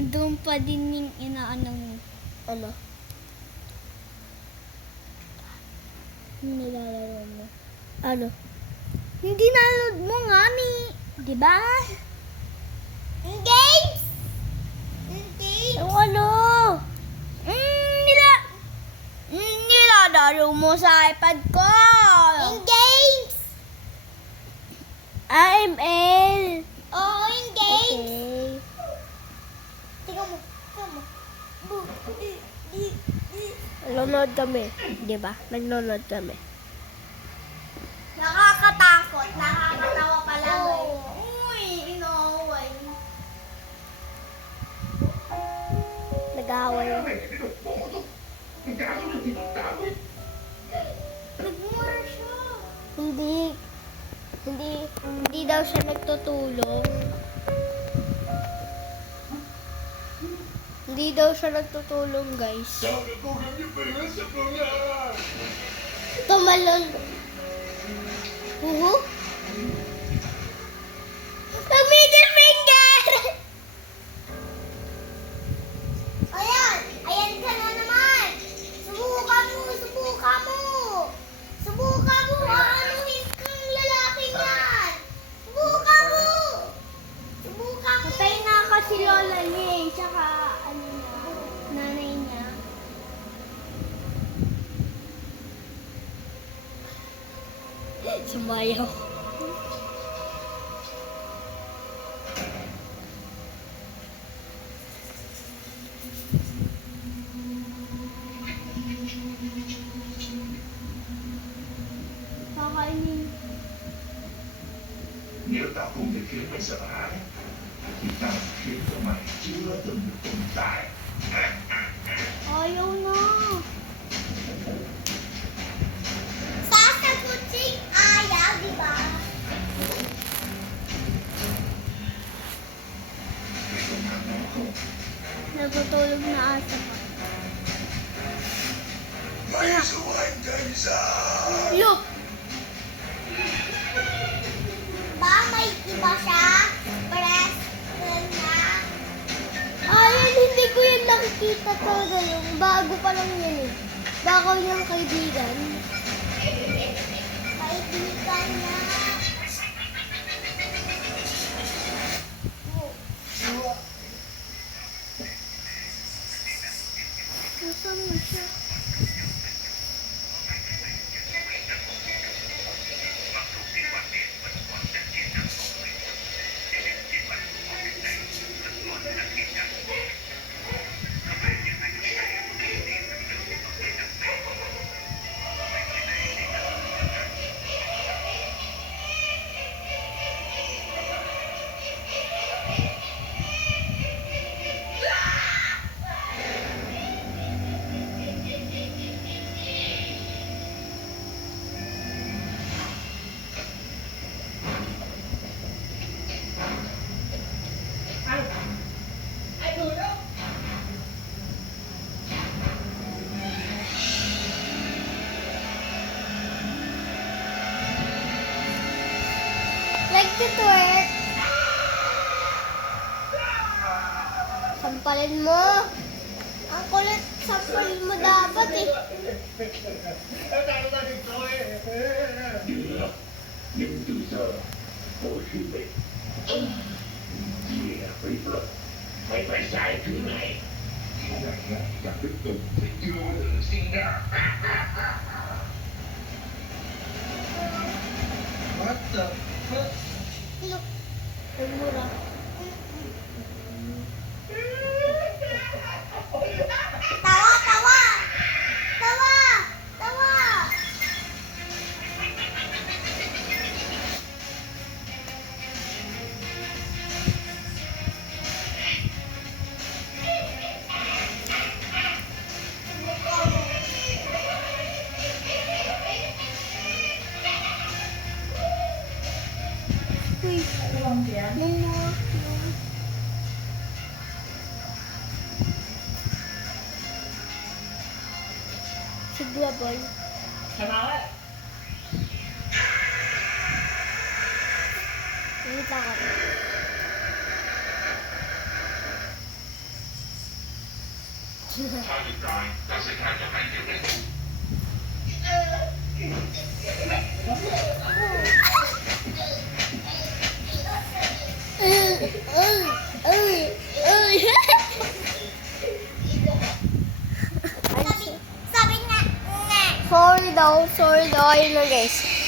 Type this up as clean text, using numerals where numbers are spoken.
Nandun pa din yung inaanong mo. Ano? Yung nilalaro mo. Ano? Hindi nalod mo nga ni... Diba? Games! Games! Yung ano? Nilalaro mo sa iPad ko. Games! AML. Oo, in games! Okay. Tingnan mo. Nanonood kami. Diba? Nagnonood kami. Nakakatakot. Nakakatawa pala. Uy, inaway. Nag-aaway. Nagmura siya. Hindi daw siya nagtutulong. Hindi daw siya nagtutulong, guys. Tumalon. Huhu? Middle finger! Ayan! Ayan ka na naman! Subukan mo! Subukan mo! Subukan mo! Aanuhin kang lalaki yan! Subukan mo! Subukan mo! Patay na kasi lola niya eh. Tsaka, ano na, nanay niya. Sumayaw. Kakainin. 你要打工的天没什么来，你当天都买折腾的绷带。 Ayaw na. Sasagutin ayaw, di ba? Nagtutulog na asa pa. 买手还在上。 Look! Ba may iba siya? Press na. Ayun, hindi ko yan nakikita talaga yung bago pa lang yan eh. Bago niyang kaibigan. Kaibigan na. Nasaan mo siya? Like to twerk. Sampalin mo. Ang kulit, sampalin mo dapat eh. 女儿，印度上我是美，也回了，快快晒出来。现在呀，长得都会丢恶心的。What the fuck？ Mura. Tawa, tawa. Tawa, tawa. Uy. Mama. Sigla boy. Wait lang ako. Hanukkah doesn't have to make it with. Sabi nga, nga. Sorry daw, ayun na guys.